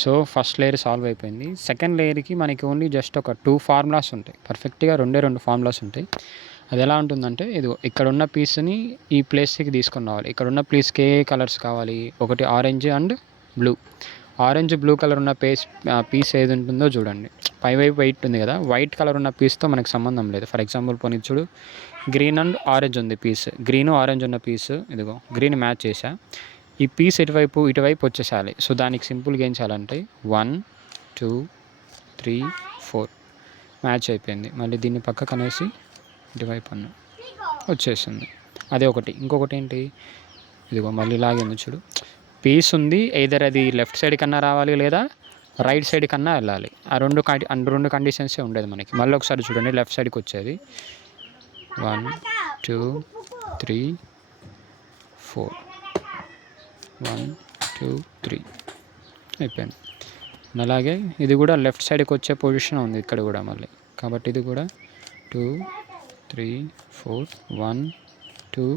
So first layer solve అయిపోయింది. Second లేయర్కి మనకి only just ఒక 2 ఫార్ములాస్ ఉంటాయి. పర్ఫెక్ట్గా 2 ఫార్ములాస్ ఉంటాయి. అది ఎలా ఉంటుందంటే ఇది ఇక్కడ ఉన్న పీస్ని ఈ ప్లేస్కి తీసుకొని రావాలి. ఇక్కడ ఉన్న పీస్కి ఏ కలర్స్ కావాలి, ఒకటి orange and blue. Orange blue colour ఉన్న పీస్ ఏది ఉంటుందో చూడండి. పైవైపు వైట్ ఉంది కదా, వైట్ కలర్ ఉన్న పీస్తో మనకు సంబంధం లేదు. ఫర్ ఎగ్జాంపుల్ పోనీ చూడు, గ్రీన్ అండ్ ఆరెంజ్ ఉంది పీస్, గ్రీన్ ఆరెంజ్ ఉన్న పీస్ ఇదిగో గ్రీన్ మ్యాచ్ చేసా. ఈ పీస్ ఇటువైపు వచ్చేసేయాలి. సో దానికి సింపుల్గా ఏం చేయాలంటే 1 2 3 4 మ్యాచ్ అయిపోయింది. మళ్ళీ దీన్ని పక్కకు అనేసి ఇటువైపు అన్న వచ్చేసింది. అదే ఒకటి. ఇంకొకటి ఏంటి, ఇదిగో మళ్ళీ లాగింది చూడు, పీస్ ఉంది, ఎయిదర్ అది లెఫ్ట్ సైడ్ కన్నా రావాలి లేదా రైట్ సైడ్ కన్నా వెళ్ళాలి. ఆ రెండు కండిషన్సే ఉండేది మనకి. మళ్ళీ ఒకసారి చూడండి, లెఫ్ట్ సైడ్కి వచ్చేది 1 2 3 4 1 2 3 అయిపోయింది. అలాగే ఇది కూడా లెఫ్ట్ సైడ్కి వచ్చే పొజిషన్ ఉంది ఇక్కడ కూడా మళ్ళీ. కాబట్టి ఇది కూడా 2 3 4 1 2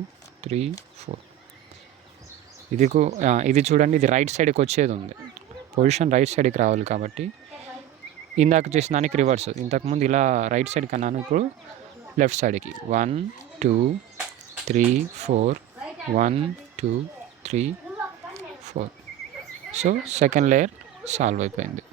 3 4. ఇది చూడండి, ఇది రైట్ సైడ్కి వచ్చేది ఉంది. పొజిషన్ రైట్ సైడ్కి రావాలి కాబట్టి ఇందాక చేసిన దానికి రివర్స్. ఇంతకుముందు ఇలా రైట్ సైడ్కి అన్నాను, ఇప్పుడు లెఫ్ట్ సైడ్కి 1 2 3 4 1 2 3 4. సో సెకండ్ లేయర్ సాల్వ్ అయిపోయింది.